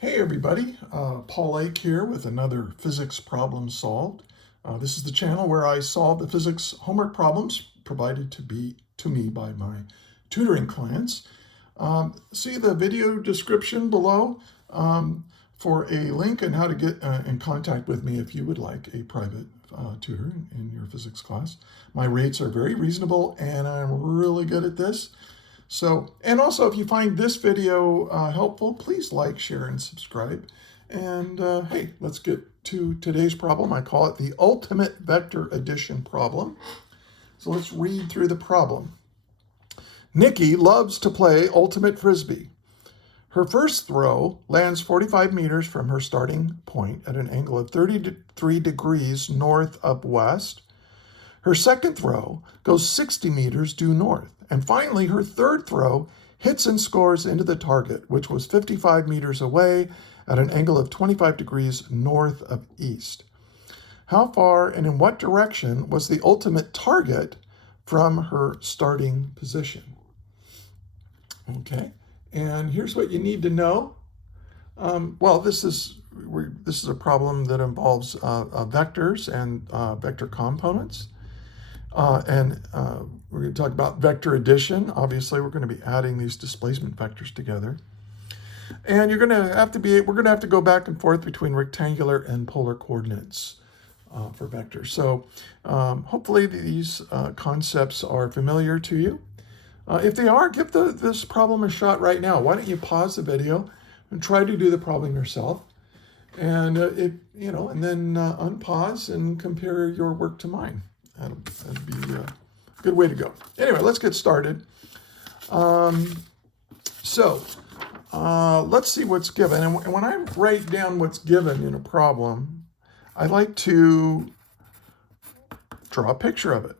Hey everybody, Paul Ake here with another physics problem solved. This is the channel where I solve the physics homework problems provided to me by my tutoring clients. See the video description below for a link and how to get in contact with me if you would like a private tutor in your physics class. My rates are very reasonable and I'm really good at this. So, and also if you find this video helpful, please like, share, and subscribe. And hey, let's get to today's problem. I call it the ultimate vector addition problem. So let's read through the problem. Nikki loves to play ultimate frisbee. Her first throw lands 45 meters from her starting point at an angle of 33 degrees north of west. Her second throw goes 60 meters due north. And finally, her third throw hits and scores into the target, which was 55 meters away at an angle of 25 degrees north of east. How far and in what direction was the ultimate target from her starting position? Okay, and here's what you need to know. This is a problem that involves vectors and vector components. We're going to talk about vector addition. Obviously, we're going to be adding these displacement vectors together. And we're going to have to go back and forth between rectangular and polar coordinates for vectors. So hopefully these concepts are familiar to you. If they are, give this problem a shot right now. Why don't you pause the video and try to do the problem yourself? And and then unpause and compare your work to mine. That'd be a good way to go. Anyway, let's get started. Let's see what's given. And when I write down what's given in a problem, I like to draw a picture of it.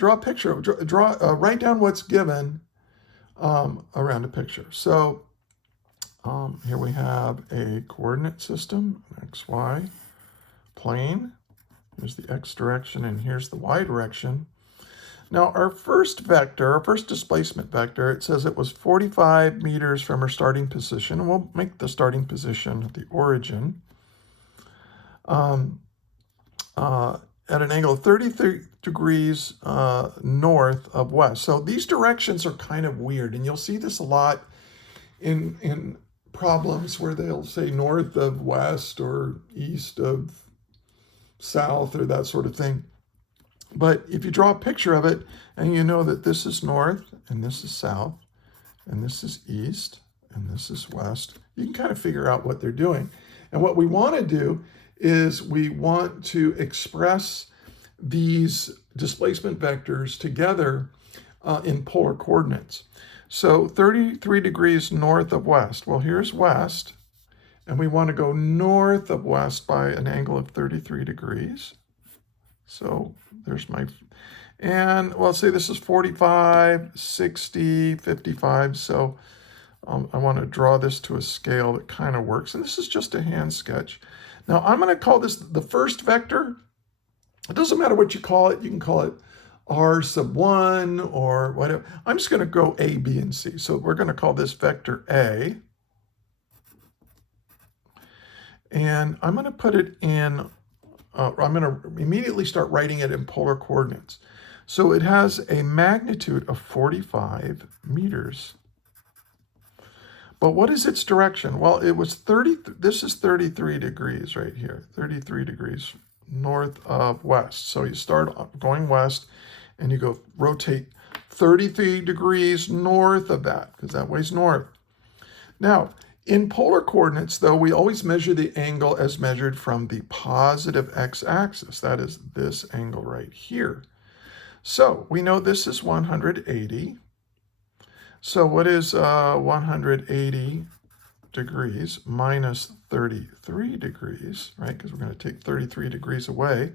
Write down what's given around a picture. So here we have a coordinate system, x, y, plane. Here's the x direction, and here's the y direction. Now, our first displacement vector, it says it was 45 meters from her starting position. And we'll make the starting position the origin at an angle of 33 degrees north of west. So these directions are kind of weird, and you'll see this a lot in problems where they'll say north of west or east of south or that sort of thing. But if you draw a picture of it and you know that this is north and this is south and this is east and this is west, you can kind of figure out what they're doing. And what we want to do is we want to express these displacement vectors together in polar coordinates. So 33 degrees north of west. Well, here's west. And we want to go north of west by an angle of 33 degrees. So there's let's say this is 45, 60, 55. So I want to draw this to a scale that kind of works. And this is just a hand sketch. Now I'm going to call this the first vector. It doesn't matter what you call it. You can call it R sub 1 or whatever. I'm just going to go A, B, and C. So we're going to call this vector A. And I'm going to put it in, I'm going to immediately start writing it in polar coordinates. So it has a magnitude of 45 meters. But what is its direction? Well, it was this is 33 degrees right here, 33 degrees north of west. So you start going west and you go rotate 33 degrees north of that, because that way's north. Now, in polar coordinates, though, we always measure the angle as measured from the positive x-axis. That is this angle right here. So we know this is 180. So what is 180 degrees minus 33 degrees, right? Because we're going to take 33 degrees away.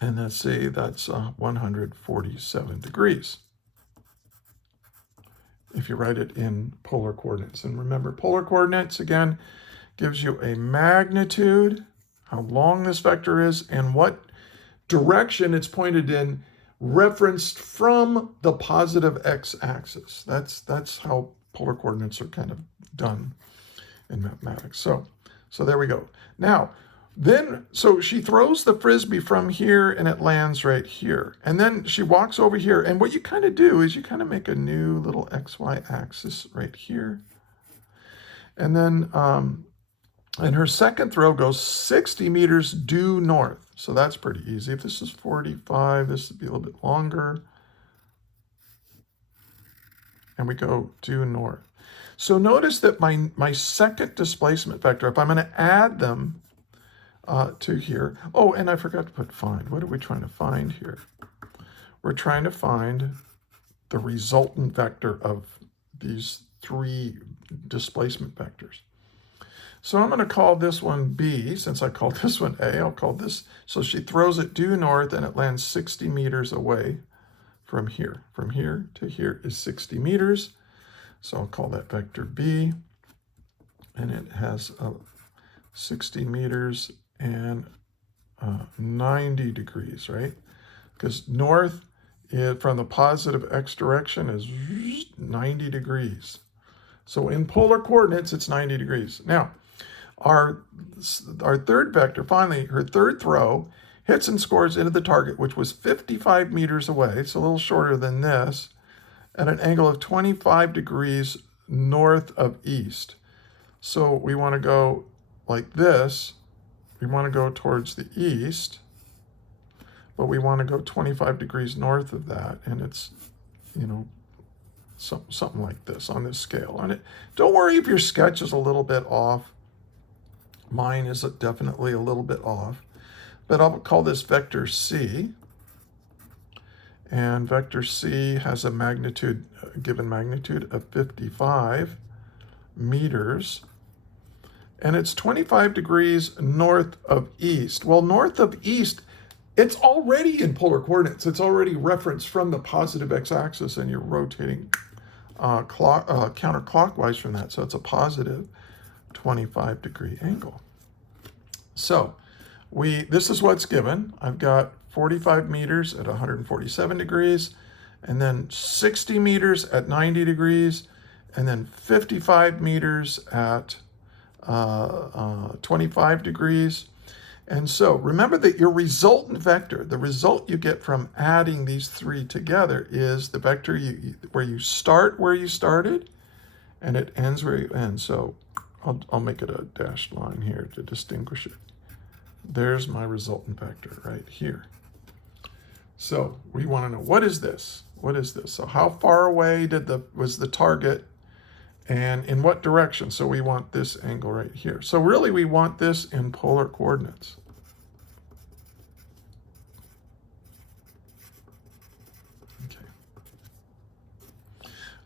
And let's say that's 147 degrees. If you write it in polar coordinates. And remember, polar coordinates, again, gives you a magnitude, how long this vector is, and what direction it's pointed in, referenced from the positive x-axis. That's how polar coordinates are kind of done in mathematics. So there we go. Now, so she throws the frisbee from here and it lands right here. And then she walks over here. And what you kind of do is you kind of make a new little XY axis right here. And then, and her second throw goes 60 meters due north. So that's pretty easy. If this is 45, this would be a little bit longer. And we go due north. So notice that my second displacement vector, if I'm going to add them to here. Oh, and I forgot to put find. What are we trying to find here? We're trying to find the resultant vector of these three displacement vectors. So I'm going to call this one B. Since I called this one A, I'll call this. So she throws it due north and it lands 60 meters away from here. From here to here is 60 meters. So I'll call that vector B. And it has 60 meters and 90 degrees, right? Because north from the positive x direction is 90 degrees. So in polar coordinates, it's 90 degrees. Now, our third vector, finally, her third throw, hits and scores into the target, which was 55 meters away. It's a little shorter than this, at an angle of 25 degrees north of east. So we want to go like this. We want to go towards the east, but we want to go 25 degrees north of that. And it's, something like this on this scale. And don't worry if your sketch is a little bit off. Mine is definitely a little bit off. But I'll call this vector C. And vector C has a given magnitude of 55 meters. And it's 25 degrees north of east. Well, north of east, it's already in polar coordinates. It's already referenced from the positive x-axis, and you're rotating counterclockwise from that. So it's a positive 25 degree angle. So this is what's given. I've got 45 meters at 147 degrees, and then 60 meters at 90 degrees, and then 55 meters at 25 degrees. And so remember that your resultant vector, the result you get from adding these three together, is the vector where you start where you started and it ends where you end. So I'll make it a dashed line here to distinguish it. There's my resultant vector right here. So we want to know, what is this? What is this? So how far away was the target, and in what direction? So we want this angle right here. So really we want this in polar coordinates.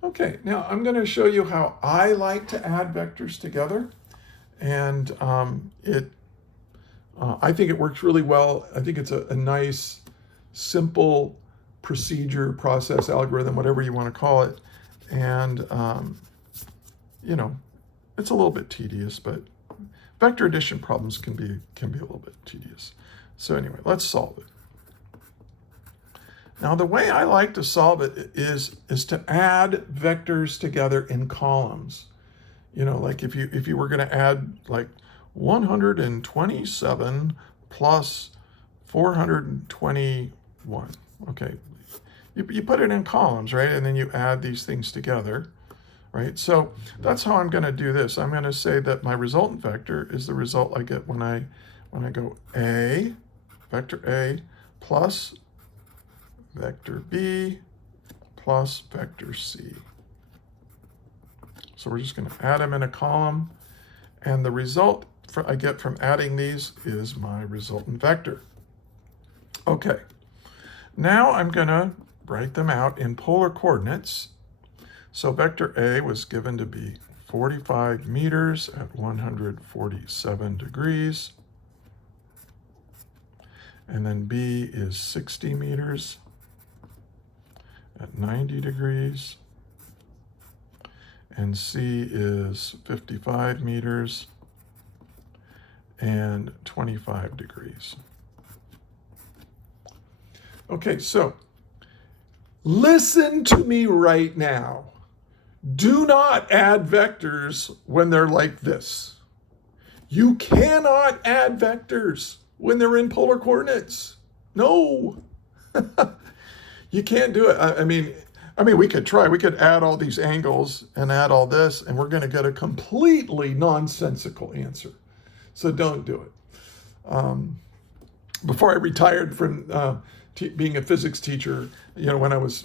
Okay, now I'm going to show you how I like to add vectors together. And I think it works really well. I think it's a nice, simple procedure, process, algorithm, whatever you want to call it. And it's a little bit tedious, but vector addition problems can be a little bit tedious. So anyway, let's solve it. Now the way I like to solve it is to add vectors together in columns. Like if you were going to add like 127 plus 421. Okay, you put it in columns, right? And then you add these things together. Right, so that's how I'm going to do this. I'm going to say that my resultant vector is the result I get when I go A, vector A, plus vector B, plus vector C. So we're just going to add them in a column, and the result I get from adding these is my resultant vector. Okay, now I'm going to write them out in polar coordinates. So vector A was given to be 45 meters at 147 degrees. And then B is 60 meters at 90 degrees. And C is 55 meters and 25 degrees. Okay, so listen to me right now. Do not add vectors when they're like this. You cannot add vectors when they're in polar coordinates. No, you can't do it. I mean, we could try. We could add all these angles and add all this, and we're going to get a completely nonsensical answer. So don't do it. Before I retired from being a physics teacher, when I was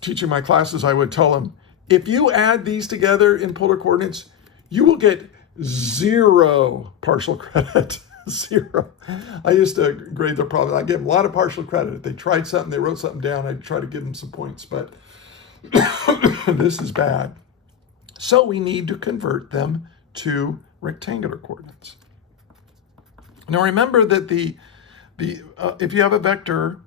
teaching my classes, I would tell them, if you add these together in polar coordinates, you will get 0 partial credit. 0. I used to grade their problem. I gave them a lot of partial credit. If they tried something, they wrote something down, I'd try to give them some points, but this is bad. So we need to convert them to rectangular coordinates. Now remember that if you have a vector,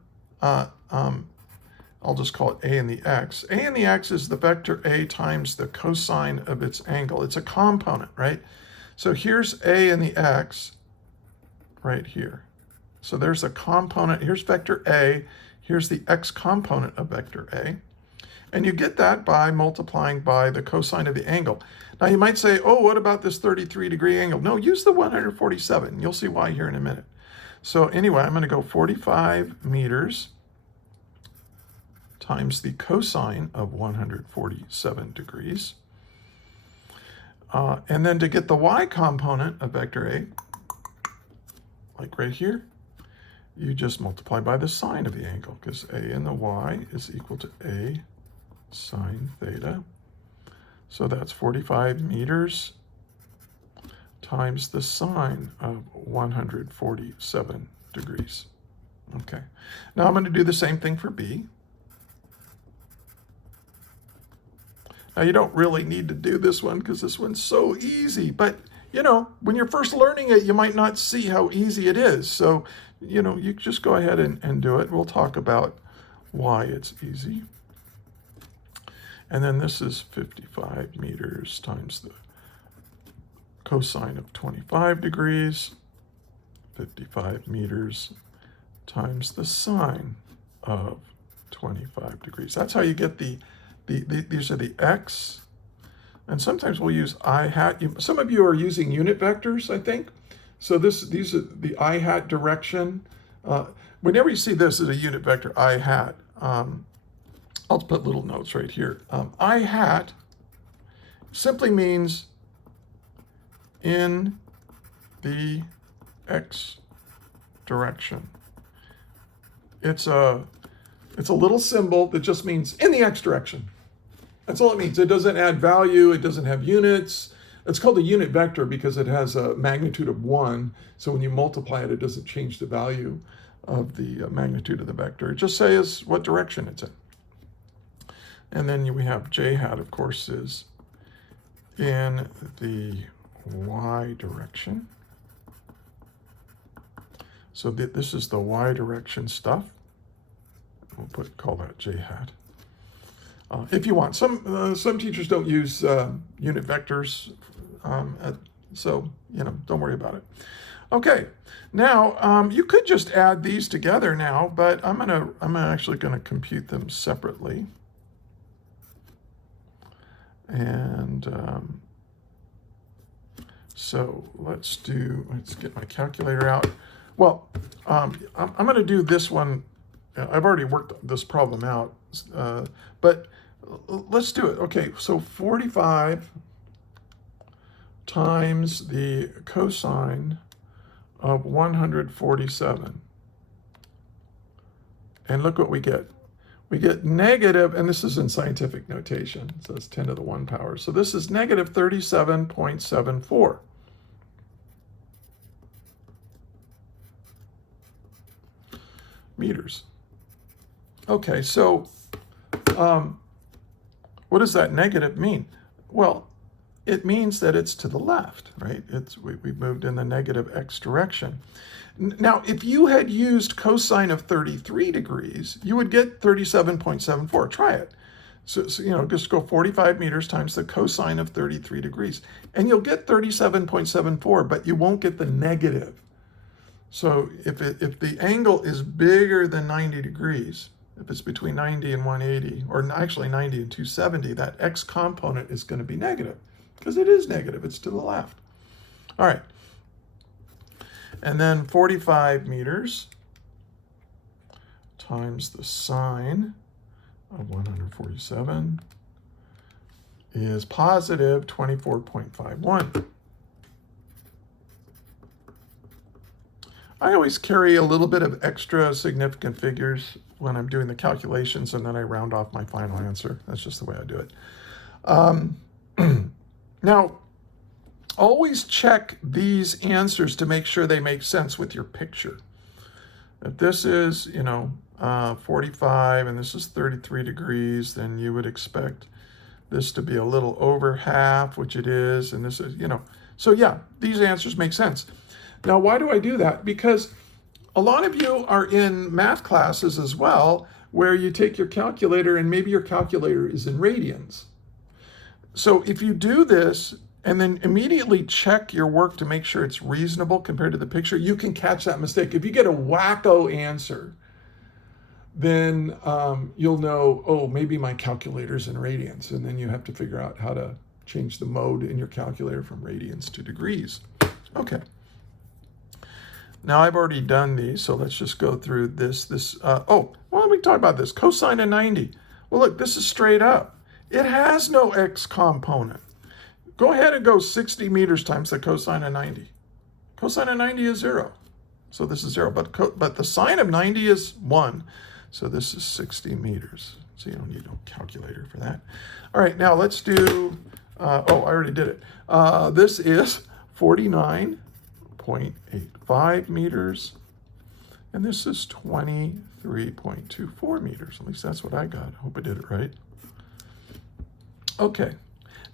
I'll just call it a in the x. A in the x is the vector a times the cosine of its angle. It's a component, right? So here's a in the x right here. So there's a component. Here's vector a. Here's the x component of vector a. And you get that by multiplying by the cosine of the angle. Now you might say, oh, what about this 33-degree angle? No, use the 147. You'll see why here in a minute. So anyway, I'm going to go 45 meters times the cosine of 147 degrees. And then to get the y component of vector a, like right here, you just multiply by the sine of the angle, because a and the y is equal to a sine theta. So that's 45 meters times the sine of 147 degrees. Okay, now I'm going to do the same thing for b. Now you don't really need to do this one because this one's so easy, but when you're first learning it, you might not see how easy it is. So, you just go ahead and do it. We'll talk about why it's easy. And then this is 55 meters times the cosine of 25 degrees, 55 meters times the sine of 25 degrees. That's how you get these are the x. And sometimes we'll use I hat. Some of you are using unit vectors, I think. So these are the I hat direction. Whenever you see this as a unit vector, I hat, I'll put little notes right here. I hat simply means in the x direction. It's a little symbol that just means in the x direction. That's all it means. It doesn't add value. It doesn't have units. It's called a unit vector because it has a magnitude of 1. So when you multiply it, it doesn't change the value of the magnitude of the vector. It just says what direction it's in. And then we have j hat, of course, is in the y direction. So this is the y direction stuff. We'll call that j hat. If you want. Some teachers don't use unit vectors, so don't worry about it. Okay, now you could just add these together now, but I'm actually gonna compute them separately. And so let's get my calculator out. Well, I'm going to do this one. I've already worked this problem out, but let's do it. Okay, so 45 times the cosine of 147. And look what we get. We get negative, and this is in scientific notation, so it's 10 to the 1 power. So this is negative 37.74. meters. Okay, so what does that negative mean? Well, it means that it's to the left, right? We've moved in the negative x direction. Now, if you had used cosine of 33 degrees, you would get 37.74. Try it. So just go 45 meters times the cosine of 33 degrees, and you'll get 37.74, but you won't get the negative. So if the angle is bigger than 90 degrees, if it's between 90 and 180, or actually 90 and 270, that x component is going to be negative, because it is negative. It's to the left. All right. And then 45 meters times the sine of 147 is positive 24.51. I always carry a little bit of extra significant figures when I'm doing the calculations, and then I round off my final answer. That's just the way I do it. Now, always check these answers to make sure they make sense with your picture. If this is, 45 and this is 33 degrees, then you would expect this to be a little over half, which it is, and this is, So yeah, these answers make sense. Now, why do I do that? Because a lot of you are in math classes as well, where you take your calculator and maybe your calculator is in radians. So if you do this and then immediately check your work to make sure it's reasonable compared to the picture, you can catch that mistake. If you get a wacko answer, then you'll know, oh, maybe my calculator's in radians, and then you have to figure out how to change the mode in your calculator from radians to degrees. Okay. Now I've already done these, so let's just go through this. Well, let me talk about this. Cosine of 90. Well, look, this is straight up. It has no x component. Go ahead and go 60 meters times the cosine of 90. Cosine of 90 is 0. So this is 0, but the sine of 90 is 1. So this is 60 meters. So you don't need no calculator for that. All right, now let's do, I already did it. This is 49.85 meters. And this is 23.24 meters. At least that's what I got. I hope I did it right. Okay,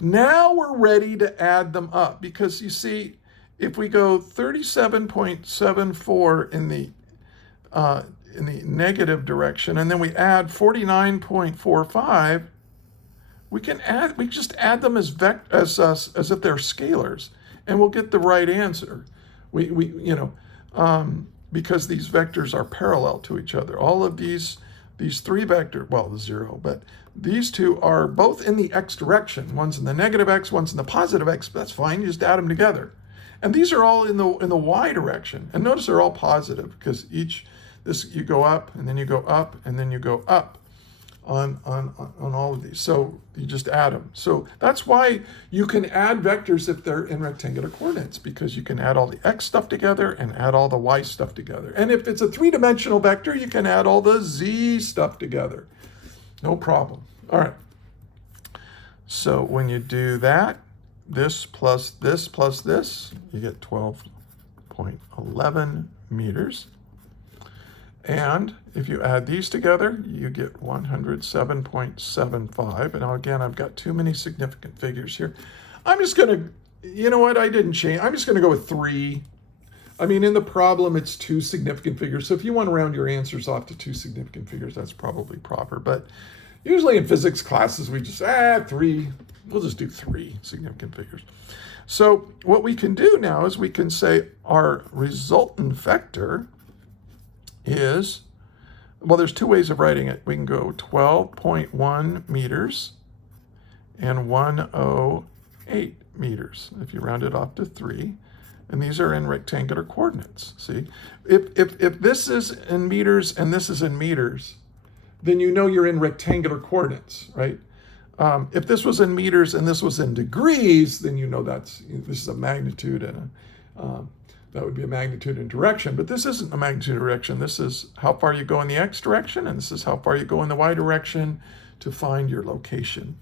now we're ready to add them up, because you see, if we go 37.74 in the negative direction, and then we add 49.45, we can just add them as if they're scalars, and we'll get the right answer. Because these vectors are parallel to each other. All of these three vectors, well, the 0, but these two are both in the x direction. One's in the negative x, one's in the positive x. That's fine. You just add them together. And these are all in the y direction. And notice they're all positive, because you go up, and then you go up, and then you go up on all of these. So you just add them. So that's why you can add vectors if they're in rectangular coordinates, because you can add all the x stuff together and add all the y stuff together. And if it's a three-dimensional vector, you can add all the z stuff together. No problem. All right. So when you do that, this plus this plus this, you get 12.11 meters. And if you add these together, you get 107.75. And now again, I've got too many significant figures here. I'm just going to, you know what, I didn't change. I'm just going to go with 3. I mean, in the problem, it's 2 significant figures. So if you want to round your answers off to 2 significant figures, that's probably proper. But usually in physics classes, we just, 3. We'll just do 3 significant figures. So what we can do now is we can say our resultant vector is, well, there's 2 ways of writing it. We can go 12.1 meters and 108 meters, if you round it off to 3. And these are in rectangular coordinates, see? If this is in meters and this is in meters, then you know you're in rectangular coordinates, right? If this was in meters and this was in degrees, then you know this is a magnitude, and that would be a magnitude and direction. But this isn't a magnitude and direction. This is how far you go in the x direction, and this is how far you go in the y direction to find your location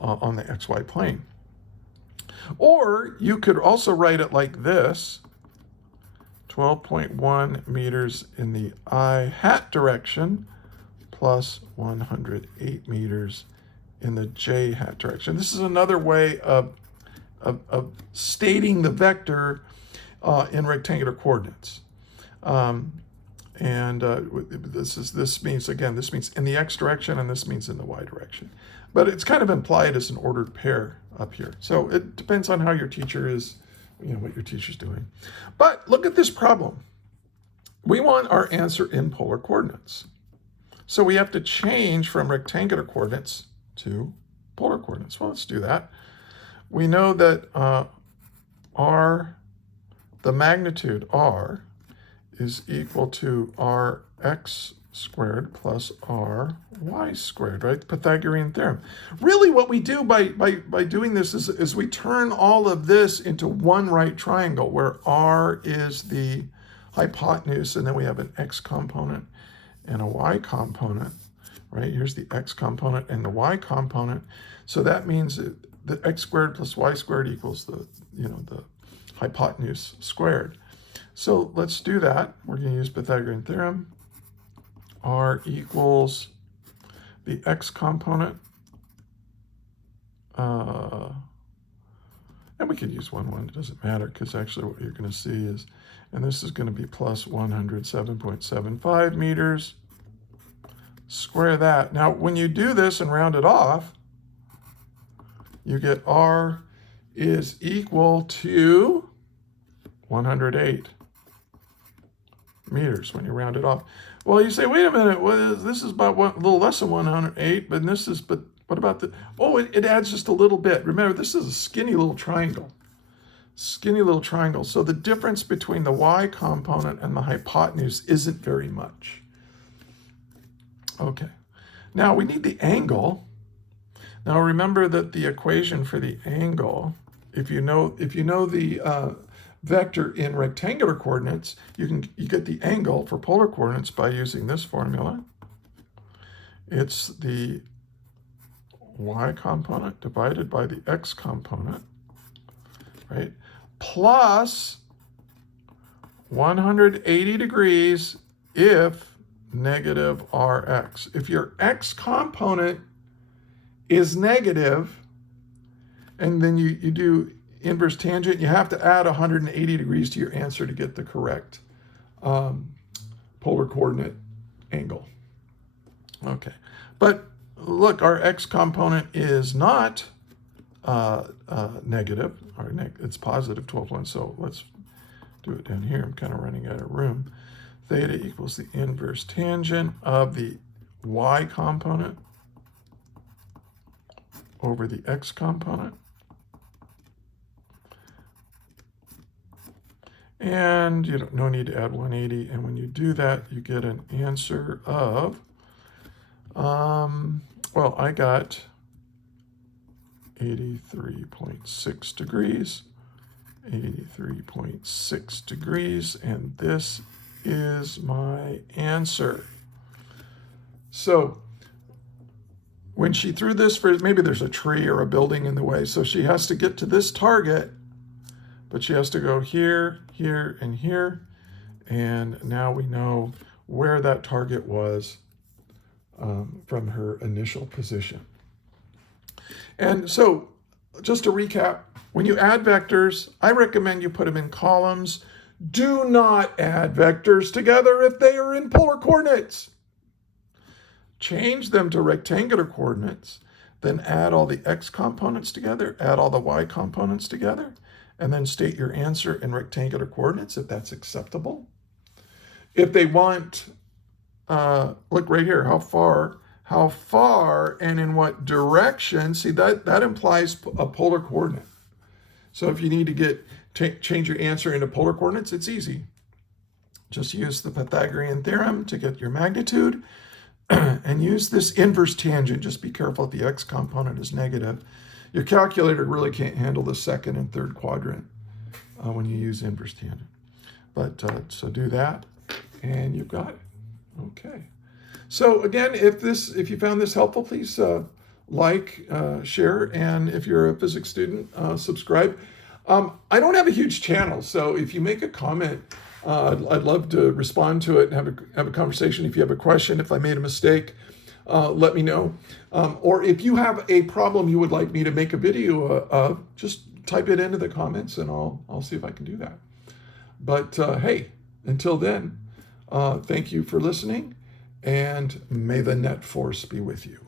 on the xy plane. Or you could also write it like this: 12.1 meters in the I hat direction plus 108 meters in the j hat direction. This is another way of stating the vector in rectangular coordinates. This means in the x direction, and this means in the y direction. But it's kind of implied as an ordered pair up here. So it depends on how your teacher is, what your teacher's doing. But look at this problem. We want our answer in polar coordinates. So we have to change from rectangular coordinates to polar coordinates. Well, let's do that. We know that r, the magnitude r, is equal to rx squared plus ry squared, right? Pythagorean theorem. Really what we do by doing this is we turn all of this into one right triangle where r is the hypotenuse, and then we have an x component and a y component, right? Here's the x component and the y component. So that means that x squared plus y squared equals the hypotenuse squared. So let's do that. We're going to use Pythagorean theorem. R equals the x component. And we could use 1, 1. It doesn't matter, because actually what you're going to see is, and this is going to be plus 107.75 meters. Square that. Now, when you do this and round it off, you get R is equal to 108 meters when you round it off. Well, you say, wait a minute, this is about a little less than 108, but what about the, oh, it adds just a little bit. Remember, this is a skinny little triangle. Skinny little triangle. So the difference between the y component and the hypotenuse isn't very much. Okay. Now we need the angle. Now remember that the equation for the angle, if you know the vector in rectangular coordinates, you get the angle for polar coordinates by using this formula. It's the y component divided by the x component, right? Plus 180 degrees if negative rx. If your x component is negative, and then you do inverse tangent, you have to add 180 degrees to your answer to get the correct polar coordinate angle. Okay, but look, our x component is not negative, it's positive 12.1, so let's do it down here. I'm kind of running out of room. Theta equals the inverse tangent of the y component over the x component. And you no need to add 180. And when you do that, you get an answer of, well, I got 83.6 degrees, 83.6 degrees, and this is my answer. So when she threw this, for maybe there's a tree or a building in the way, so she has to get to this target, but she has to go here, here, and here, and now we know where that target was from her initial position. And so just to recap, when you add vectors, I recommend you put them in columns. Do not add vectors together if they are in polar coordinates. Change them to rectangular coordinates, then add all the x components together, add all the y components together, and then state your answer in rectangular coordinates if that's acceptable. If they want, look right here, how far and in what direction, see that implies a polar coordinate. So if you need to change your answer into polar coordinates, it's easy. Just use the Pythagorean theorem to get your magnitude and use this inverse tangent. Just be careful if the x component is negative. Your calculator really can't handle the second and third quadrant when you use inverse tangent. But so do that and you've got it. Okay. So again, if you found this helpful, please like, share, and if you're a physics student, subscribe. I don't have a huge channel, so if you make a comment, I'd love to respond to it and have a conversation. If you have a question, if I made a mistake, let me know. Or if you have a problem you would like me to make a video of, just type it into the comments and I'll see if I can do that. But hey, until then, thank you for listening, and may the net force be with you.